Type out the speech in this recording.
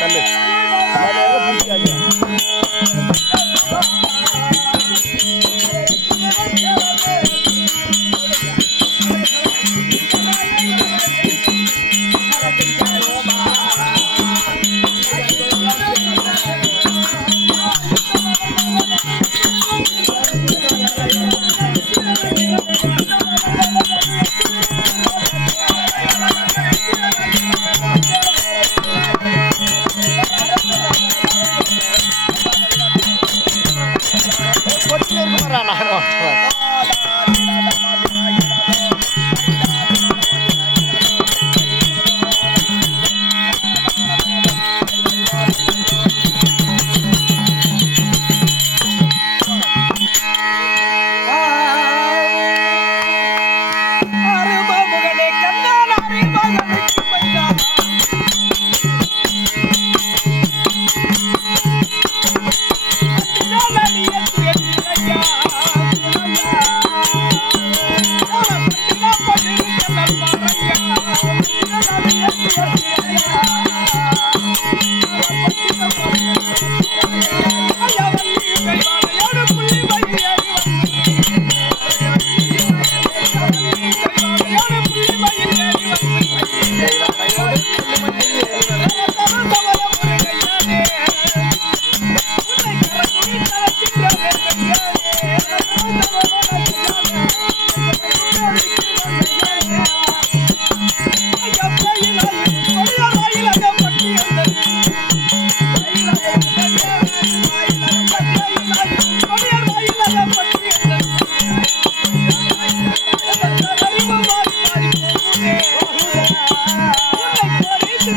Dale. Thank you.